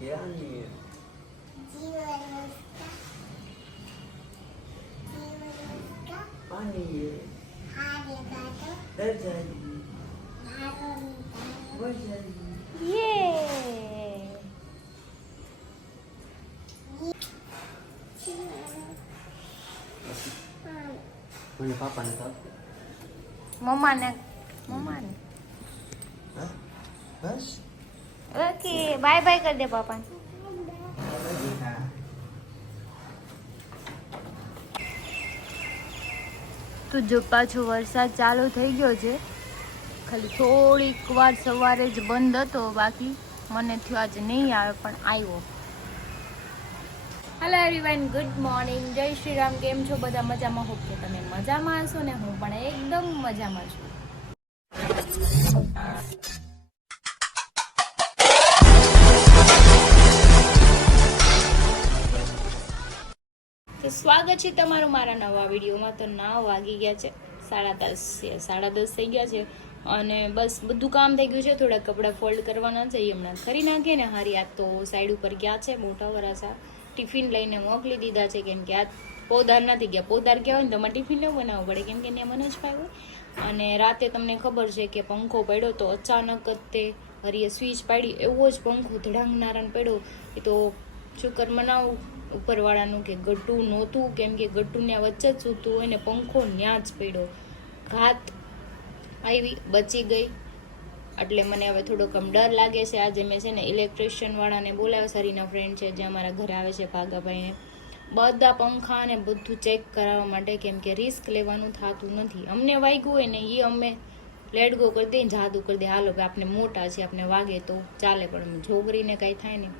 Gianni. Pani. Dajali. Wajali. Yay! Mana papa ni tak? મમ્માને Hah? Bas? Okay bye bye કરી દે પાપાને. તો જો પાછો વરસાદ ચાલુ થઈ ગયો છે. ખાલી થોડીક વાર સવારે જ બંધ હતો, બાકી મને થયું આજે નહીં આવે પણ આવ્યો. હેલો એવરીવન, ગુડ મોર્નિંગ, જય શ્રી રામ. કેમ છો બધા? મજામાં? હોપ કે તમે મજામાં હશો ને હું પણ એકદમ મજામાં છું. તો સ્વાગત છે તમારું મારા નવા વિડીયોમાં. તો 9 વાગી ગયા છે, 10:30 થઈ ગયા છે અને બસ બધું કામ થઈ ગયું છે. થોડા કપડાં ફોલ્ડ કરવાના છે, એ હમણાં કરી નાખીએ ને. હારી આ તો સાઈડ ઉપર ગયા છે, મોટા વરાસા ટિફિન લઈને મોકલી દીધા છે, કેમ કે આ પોદાર નથી ગયા. પોદાર કહેવાય ને તમારે ટિફિન ન બનાવવું પડે, કેમ કે ત્યાં મને જ પાય હોય. અને રાતે તમને ખબર છે કે પંખો પડ્યો તો અચાનક જ તે હરીએ સ્વિચ પાડી, એવો જ પંખો ધડાંગનારાને પડ્યો. એ તો શુકર મનાવું ઉપરવાળાનું કે ગટ્ટું નહોતું, કેમ કે ગટ્ટું ત્યાં વચ્ચે જ સૂતું હોય ને પંખો ત્યાં જ પડ્યો. ઘાત આવી, બચી ગઈ. એટલે મને હવે થોડોક આમ ડર લાગે છે. આજે મેં છે ને ઇલેક્ટ્રિશિયનવાળાને બોલાવ્યા, સરીના ફ્રેન્ડ છે જે અમારા ઘરે આવે છે, ભાગાભાઈને, બધા પંખા ને બધું ચેક કરાવવા માટે, કેમ કે રિસ્ક લેવાનું થતું નથી. અમને વાગ્યું હોય ને એ અમે લેટ ગો કરી દઈએ, જાદુ કરી દે, હાલો કે આપણે મોટા છે, આપણે વાગે તો ચાલે, પણ છોકરીને કાંઈ થાય ને.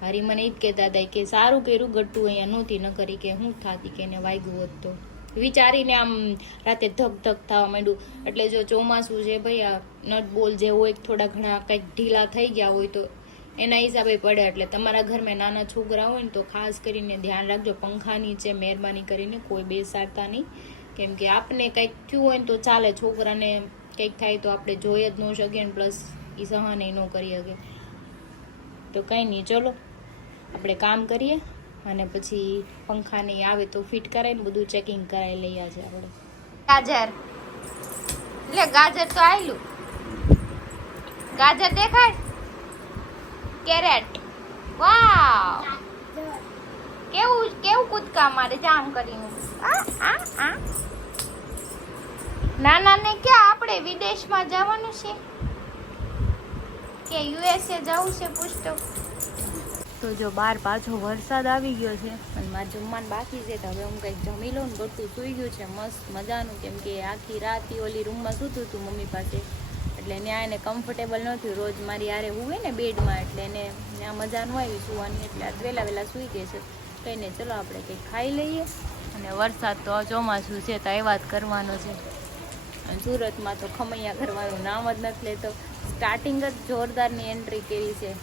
હારી મને એ જ કહેતા હતા કે સારું કર્યું ગટ્ટું અહીંયા નહોતી, ન કરી કે હું થતી કે એને વાગ્યું હોત તો. વિચારીને આમ રાતે ધક ધક થવા માંડ્યું. એટલે જો ચોમાસું છે ભાઈ, આ નટ બોલ જે હોય થોડા ઘણા કંઈક ઢીલા થઈ ગયા હોય તો એના હિસાબે પડે. એટલે તમારા ઘરમાં નાના છોકરા હોય ને તો ખાસ કરીને ધ્યાન રાખજો. પંખા નીચે મહેરબાની કરીને કોઈ બેસાડતા નહીં, કેમ કે આપણે કંઈક થયું હોય ને તો ચાલે, છોકરાને કંઈક થાય તો આપણે જોઈ જ ન શકીએ ને પ્લસ એ સહન ન કરી શકે. તો કંઈ નહીં, ચલો આપણે કામ કરીએ અને પછી પંખાની આવે તો ફિટ કરાવીને બધું ચેકિંગ કરાવી લઈએ છે આપણે. ગાજર એટલે ગાજર તો આવેલું, ગાજર દેખાય, કેરેટ, વાવ કેવું કેવું કૂદકા મારે છે આમ કરીને. નાના ને ક્યાં આપણે વિદેશમાં જવાનું છે કે યુએસએ જવું છે પૂછતો. તો જો બહાર પાછો વરસાદ આવી ગયો છે અને મારે જમવાનું બાકી છે, તો હવે હું કંઈક જમી લઉં ને. ગટ્ટું સૂઈ ગયું છે મસ્ત મજાનું, કેમ કે આખી રાત ઓલી રૂમમાં સૂતું હતું મમ્મી પાસે, એટલે ત્યાં એને કમ્ફર્ટેબલ નહોતું. રોજ મારી હારે હુવે ને બેડમાં, એટલે એને ત્યાં મજા ન આવી સુવાની, એટલે આજ વહેલા સૂઈ ગઈ છે. કંઈ નહીં, ચલો આપણે કંઈક ખાઈ લઈએ. અને વરસાદ તો ચોમાસું છે તો એ વાત કરવાનો છે. અને સુરતમાં તો ખમૈયા કરવાનું નામ જ નથી લેતો. સ્ટાર્ટિંગ જ જોરદારની એન્ટ્રી કરી છે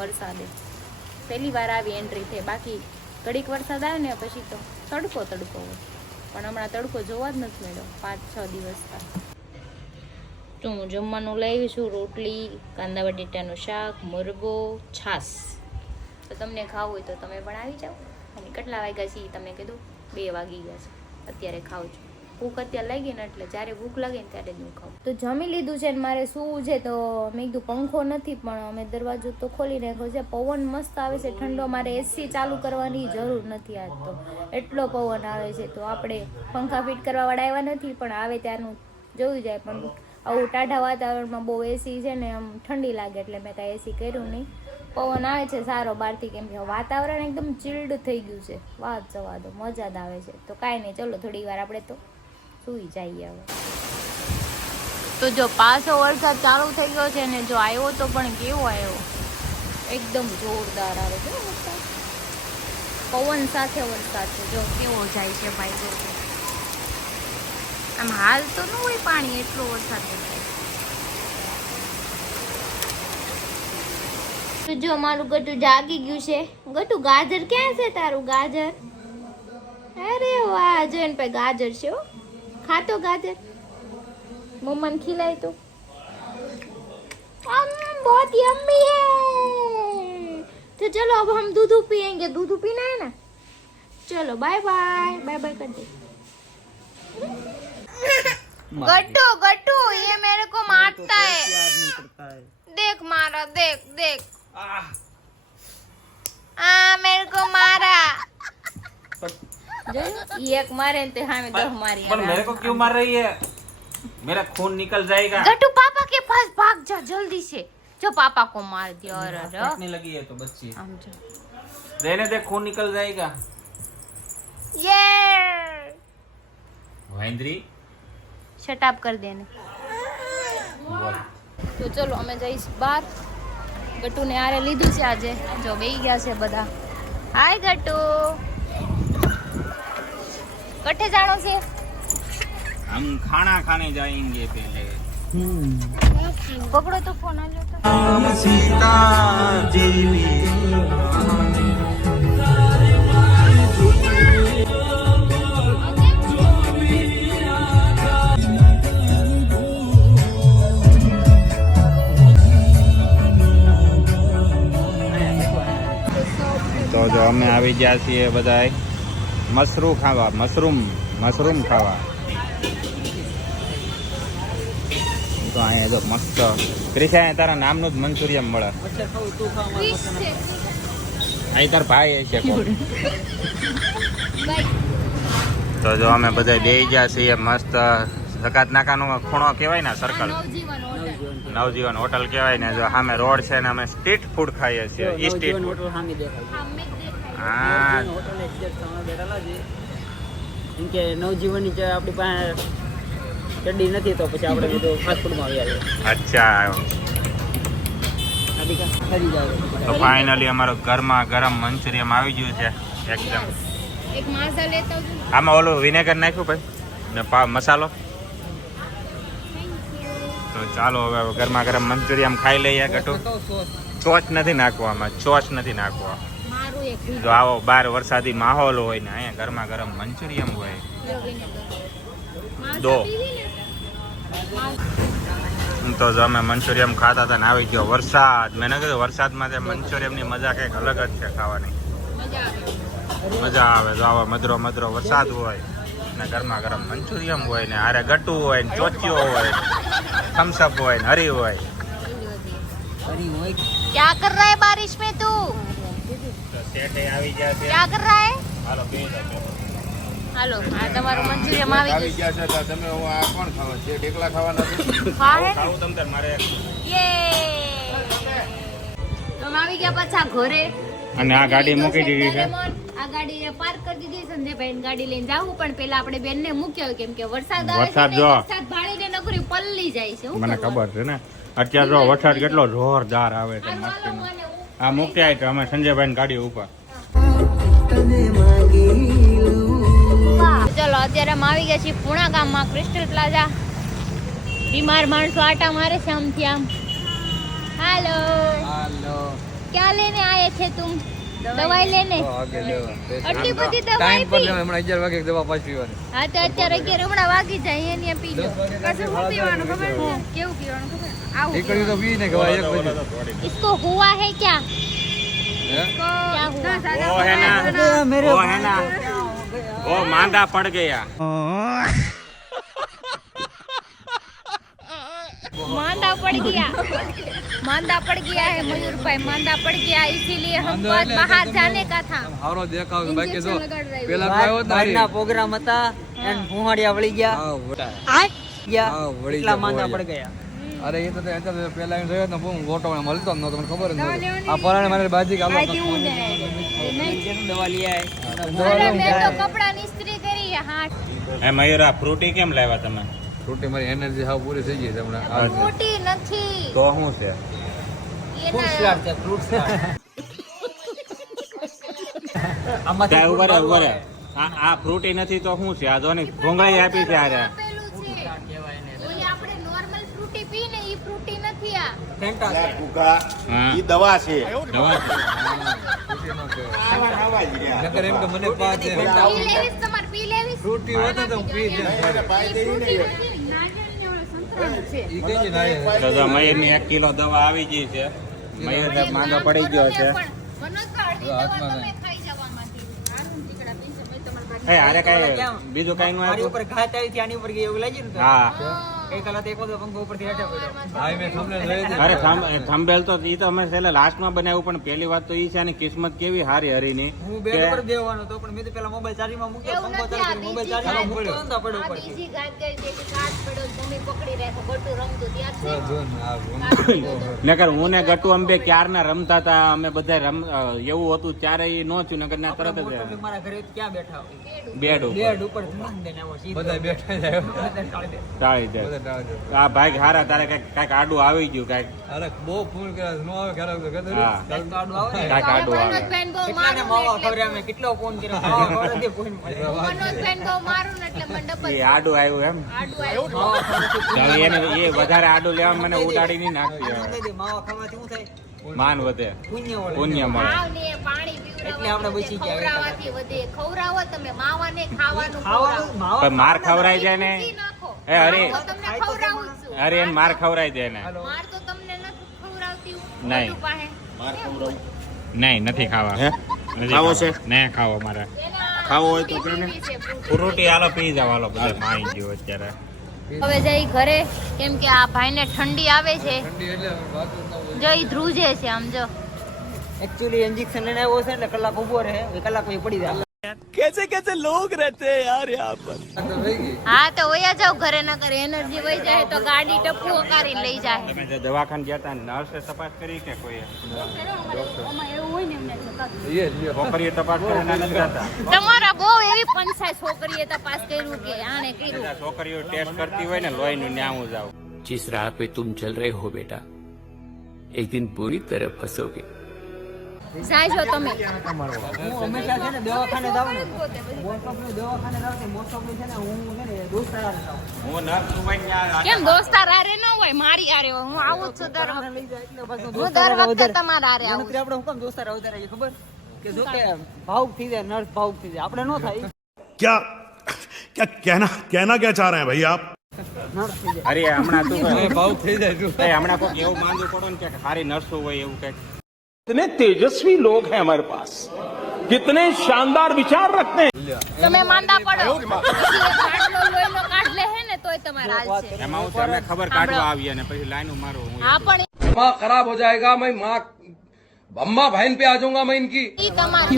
વરસાદે. પહેલી વાર આવી એન્ટ્રી થઈ, બાકી ઘડીક વરસાદ આવે ને પછી તો તડકો હોય, પણ હમણાં તડકો જોવા જ નથી મળ્યો 5-6 દિવસથી. તો હું જમવાનું લાવી છું, રોટલી, કાંદા બટેટાનું શાક, મુરગો, છાશ. તો તમને ખાવું હોય તો તમે પણ આવી જાઓ. અને કેટલા વાગ્યા છે તમે કીધું? 2 વાગી ગયા છે. અત્યારે ખાઉં છું. ભૂખ અત્યારે લાગી ને એટલે જ્યારે ભૂખ લાગે ને ત્યારે જ હું ખાઉં. તો જમી લીધું છે ને મારે શું છે, તો મેં કીધું પંખો નથી પણ અમે દરવાજો તો ખોલી નાખ્યો છે. પવન મસ્ત આવે છે ઠંડો, મારે એસી ચાલુ કરવાની જરૂર નથી આજ તો, એટલો પવન આવે છે. તો આપણે પંખા ફિટ કરવાવાળા આવ્યા નથી, પણ આવે ત્યારનું જોયું જાય. પણ આવું ટાઢા વાતાવરણમાં બહુ એસી છે ને આમ ઠંડી લાગે, એટલે મેં કાંઈ એસી કર્યું નહીં. પવન આવે છે સારો બહારથી, કેમ કે વાતાવરણ એકદમ ચિલ્ડ થઈ ગયું છે. વાત જવા દો, મજા જ આવે છે. તો કાંઈ નહીં, ચલો થોડી વાર આપણે તો સુઈ જઈએ હવે. તો જો પાછો વરસાદ ચાલુ થઈ ગયો છે ને, જો આવ્યો તો પણ કેવો આવ્યો, એકદમ જોરદાર આવે છે વરસાદ, પવન સાથે વરસાદ છે. જો કેવો જાય છે ભાઈ, જો આમ હાલ તો ન હોય પાણી, એટલો વરસાદ થાય. તો જો મારું ગટુ જાગી ગયું છે. ગટુ ગાજર ક્યાં છે તારું? ગાજર, અરે વાહ, જો એને પાસે ગાજર છે. ખાતો ગાજર, મમ્મા ને ખिलाए तो बहुत यम्मी है. तो चलो अब हम दूध पियेंगे, दूध पीना है ना। चलो बाय बाय, बाय बाय कर दे। गट्टू गट्टू ये मेरे को मारता है, देख मारा, देख देख, मेरे को मारा। ये एक मारे तो हमें दो मारी। पर मेरे को क्यों मार रही है? मेरा खून निकल जाएगा। गट्टू पापा के पास भाग जा जल्दी से, जो पापा को मार दिया। और काटने लगी है तो बच्ची, रहने दे, खून निकल जाएगा। ये महेंद्री शट अप कर देने। તો ચલો અમે જઈશ બહાર. ગટ્ટુને આરે લીધું છે આજે, જો બેહી ગયા છે બધા. હાય ગટ્ટુ, કઠે જાણો છે? हम खाना खाने जाएंगे पहले। પકડો તો ફોન આલ્યો તો. सीता देवी તો જો અમે આવી ગયા છીએ બધાય મશરૂમ ખાવા, મશરૂમ ખાવા. તો અહીંયા જો મસ્ત ક્રિશા, તારા નામનું જ મંચુરિયન મળે. અહીં તાર ભાઈ છે કોણ. તો જો અમે બધા બેસી ગયા છીએ મસ્ત. જકાત નાકાનો ખૂણો કહેવાય ને, સર્કલ, નવજીવન હોટલ કહેવાય ને. જો સામે રોડ છે ને અમે સ્ટ્રીટ ફૂડ ખાઈએ છીએ. ઈ સ્ટ્રીટ ફૂડ. હા, કે નવજીવન ની આપણી પાસે ચડ્ડી નથી તો પછી આપણે બધું ફાસ્ટ ફૂડમાં આવી આવીએ. અચ્છા. તો ફાઇનલી અમારો ગરમા ગરમ મંચુરિયમ આવી ગયું છે એકદમ. એક માઝા લેતા આવજો. આમાં ઓલું વિનેગર નાખ્યું ભાઈ ને મસાલો. તો ચાલો હવે ગરમા ગરમ મંચુરિયમ ખાઈ લઈએ. ગટુ ચોચ નથી નાખવામાં, ચોચ નથી નાખવા. મારું એક જો આવો બહાર વરસાદી માહોલ હોય ને અહીંયા ગરમા ગરમ મંચુરિયમ હોય. દો તો જો અમે મંચુરિયમ ખાતા હતા ને આવી ગયો વરસાદ. મેં કીધું વરસાદમાં તે મંચુરિયમની મજા કંઈક અલગ જ છે ખાવાની. મજા આવે. જો આવો મધરો મધરો વરસાદ હોય ને ગરમા ગરમ મંચુરિયમ હોય ને હારે ગટુ હોય ને ચોચીઓ હોય, થમ્સઅપ હોય ને હરી હોય. क्या कर रहा है बारिश में तू? સેટે આવી ગયા છે. क्या कर रहा है? હાલો બે હાલો આ તમારું મંચુરિયમ આવી ગયું. ગયા છે. તમે આ કોણ ખાવા છે? ઢેકલા ખાવાના છે? હા હે ખાવું તમ તાર મારે. યે તમે આવી ગયા પાછા ઘરે. અને આ ગાડી મૂકી દીધી છે. આ ગાડી પાર્ક કરી દીધી. સંજયભાઈ ગાડી લઈને જાવું, પણ પેલા આપણે બેન ને મૂક્યો કેમ કે વરસાદ આવે છે. વરસાદ જો. વરસાદ ભાળીને નકરી પલ્લી જાય છે. મને ખબર છે ને અત્યારે જો વરસાદ કેટલો જોરદાર આવે છે. મસ્તીનો. આ મૂકી આવી તો અમે સંજયભાઈ ગાડી ઉપર. ચલો અત્યારે અમે આવી ગયા છીએ પૂણા ગામમાં, ક્રિસ્ટલ પ્લાઝા. બીમાર માણસો આટા મારે છે આમથી આમ. હાલો ક્યાં લેને આયે છે તુમ? દવાઈ લેને? આટલી બધી દવાઈ પી? હમણાં 11 વાગે દવા પાછી પીવાની. હા તો અત્યારે 11 હમણાં વાગી જાય એની પી લો. કશું શું પીવાનું ખબર છે? કેવું પીવાનું ખબર? આવું નીકળી તો પી ને ખવાય એક બજે. इसको हुआ है क्या? હે? क्या हुआ? ઓ હે ના, ઓ હે ના, ઓ માંદા પડ ગયા. मांदा पड़ गया, मांदा पड़ गया है मयूर भाई, मांदा पड़ गया, इसीलिए हमको आज बाहर जाने का था. આવરો દેખાવ બાકી જો इंजेक्शन लगा પેલા આવ્યો જ બહારના પ્રોગ્રામ હતા એન ભૂહાડિયા વળી ગયા હા વટા ગયા હા વળી એટલા ગયા, માંદા વળી પડ ગયા. અરે એ તો અત્યારે પેલા એમ રહ્યો ને બહુ ગોટો મળતો જ નતો, મને ખબર જ નહોતી. આ પરાણે મારે બાજી કે આલો ઇન્જેક્શન દવા લઈ આય. अरे मैं तो कपड़ा इस्त्री करी है हाथ. હે મયુરા, ફ્રૂટી કેમ લાવ્યા તમે? છૂટી મારી એનર્જી હાવ પૂરી થઈ ગઈ છે હમણાં. टूटी नहीं તો શું છે? ये ફ્રૂટ ना સલાડ છે, ફ્રૂટ સલાડ. આમાંથી ત્યાં ફ્રૂટ ઉભા રહે, ઉભા બાળવા રહે. આ ફ્રૂટી નથી તો શું છે? આ જો ને ભોંગળી આપી છે આરે. આપેલું છે. ઓલી આપણે નોર્મલ ફ્રૂટી પી ને ઈ ફ્રૂટી નથી આ. ફેન્ટા છે. હા, ઈ દવા છે. દવા છે. નકર એમ કે મને પાંચ પી લેવીસ તમારે પી લેવીસ. ફ્રૂટી હોતે તો હું પી જ જાય. ઈ ફ્રૂટી નથી, નારિયેળની ઓલો સંતરાનું છે. ઈ કઈ ના તો જો મયુરની 1 કિલો દવા આવી ગઈ છે. મયુર માંદો પડી ગયો છે. એ અરે કઈ બીજું કઈ નું મારી આવ્યું ઉપર ઘાત આવી હતી, આની ઉપર ગઈ એવું લાગ્યું ને તો. હા કઈ કલાક એક બધો પંખો ઉપરથી હેઠે પડ્યો. અરે થંબેલ તો ઈ તો અમે છેલ્લે લાસ્ટમાં બનાવ્યું, પણ પહેલી વાત તો ઈ છે આની કિસ્મત કેવી હારી હરીની હું બેડ ઉપર બેહવાનો હતો, પણ મેં તો પેલા મોબાઈલ ચાર્જિંગમાં મૂક્યો, પંખો ચાલુ કર્યો, મોબાઈલ ચાર્જિંગમાં મૂક્યો ને તો પડ્યો ઉપરથી. નકર હું ને ગટુ અંબે ક્યારના રમતા હતા અમે બધા એવું હતું ત્યારે ઈ નો થયું, નકર ના તરત જ મોટો મારા ઘરે ક્યાં બેઠા હોય? બેડ ઉપર બેડ ઉપર ધ્યાન દઈને આવો સીધો. બધા ટાળી દે. ટાળી દે. આ ભાઈ હારા તારે કઈક આડું આવી ગયું કઈક. અરે બહુ ફોન કર્યા નો આવે ખરાબ તો કદર હા કાંઈક તો આડું આવે ને. કઈક આડું આવે. કેટલાને માવા ખવડાવ્યા મેં, કેટલો ફોન કર્યો, માવા ખવડાવી દે કોઈ મળે. એ આડું આવ્યું એમ માવા ખાવાથી હવે એને એ વધારે આડું લેવા મને ઉડાડી નહીં નાખી હવે. માવા ખાવાથી શું થાય? માન વધે, પુણ્ય વળે. પુણ્ય મળે. એટલે આપણે બચી ગયા. ખવડાવો તમે માવાને ખાવાનું ખાવાનું માવા પણ માર ખવરાઈ જાય ને એ અરે તમને ખવડાવું છું અરે એને માર ખવરાઈ દે ને માર તો તમને નથી ખવડાવતી નહીં. બધું પાસે. નહીં નથી ખાવા નથી ખાવો છે? નહીં ખાવો મારે ખાવો હોય તો કે ને ફ્રૂટી હાલો પી જાવ હાલો બધા માઈ ગયો અત્યારે. હવે જઈ ઘરે, કેમ કે આ ભાઈને ઠંડી આવે છે. જઈ ધ્રુજે છે આમ જો. એકચ્યુઅલી ઇન્જેક્શન લઈને આવ્યો છે એટલે કલાક ઉભો રહે, એ કલાક પછી પડી જાય. હા તો વયા જાવ ઘરે, ન કરે એનર્જી વહી જાય તો ગાડી ટપુ કરીને લઈ જાય. તમે જે દવાખાને ગયા હતા નર્સે તપાસ કરી કે કોઈ છોકરીએ તપાસ કરીને નથી જતા? તમારા બહુ એવી પંચાય છોકરીએ તપાસ કર્યું કે આને કર્યું. બધા છોકરીઓ ટેસ્ટ કરતી હોય ને લોહીનું ન્યાવું જાવ. जिस राह पे तुम चल रहे हो बेटा एक दिन पूरी तरह फंसोगे જાયજો તમે. હું હંમેશા છે ને દવાખાને જાઉં ને, મોસ્ટ ઓફ દવાખાને જાઉં ને, મોસ્ટ ઓફ છે ને હું છે ને દોસ્ત હારે જાઉં. હું નર્સ છું ભાઈ ત્યાં કેમ દોસ્તાર આરે ન હોય? મારી આરે હોય. હું આવું જ છું દર વખતે. લઈ જાય એટલે પાછું હું દોસ્તાર દર વખતે વધારે. તમારા આરે આવું. ગણતરી આપણે હું કેમ દોસ્તાર વધારે આવીએ ખબર? કે જો કે ભાવુક થઈ જાય, નર્સ ભાવુક થઈ જાય, આપણે ન થાય. क्या क्या कहना क्या चाह रहे हैं भाई आप? નર્સ થઈ જાય. અરે હમણાં તું ભાવ થઈ જાય તું હમણાં કોઈક એવું માંદું પડો ને કે સારી નર્સો હોય એવું કઈક. कितने तेजस्वी लोग हैं हमारे पास, कितने शानदार विचार रखते हैं. તમે માંદા પડો પછી એક બાટલો લોહીનો કાઢ લે હે ને તોય તમારા હાલ છે. એમાં હું તમે ખબર કાઢવા આવીએ ને પછી લાઈનો મારો હું હા પણ माँ खराब हो जाएगा, मैं माँ अम्मा बहन पे आ जाऊंगा मैं इनकी. ઈ તમારે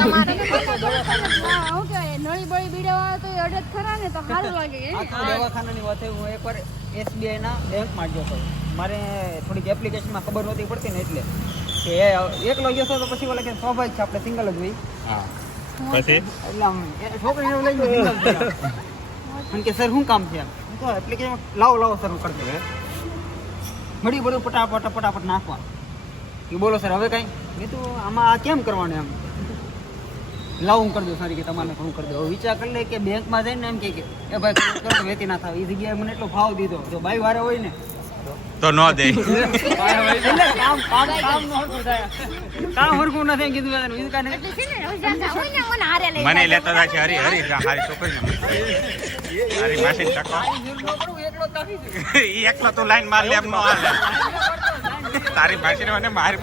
હું કહેવાય નળી બળી બીડાવા તો એ અડદ ખરા ને તો સારું લાગે આ તો દવાખાનાની વાત છે. હું એકવાર SBI ના બેંકમાં ગયો હતો. મારે થોડીક એપ્લિકેશનમાં ખબર નહોતી પડતી ને એટલે કે એકલો ગયો હતો તો પછી ઓલા કે સ્વાભાવિક છે આપણે સિંગલ જ હોય. હા પછી એટલે આમ છોકરીને એવું લઈ ગયો અને કે સર શું કામ છે? હું કહું એપ્લિકેશન લાવો સર હું કરી દઉં. મળી બધું ફટાફટ નાખવા. એ બોલો સર હવે કાંઈ? મેં તો આમાં આ કેમ કરવાનું એમ? લાવ હું કરી દઉં સર કે તમારે હું કરી દઉં. હવે વિચાર કરી લે કે બેંકમાં જઈને એમ કે એ ભાઈ કરો તો વેતી ના થાય. એ જગ્યાએ મને એટલો ભાવ દીધો. જો બાઈ વારે હોય ને તો ન દે. એટલે કામ હરખું થાય. કામ હરખું નથી કીધું બીજું કાંઈ નથી. છે ને રોજાના હોય ને મને હારે લઈ મને લેતા હતા છે હરી હારી છોકરીને હારી માસી ટકો એકલો જ કાફી છે. ઈ એકલો તું લાઈન માર લે એમ નો હાલે તારી માસી ને મને મારી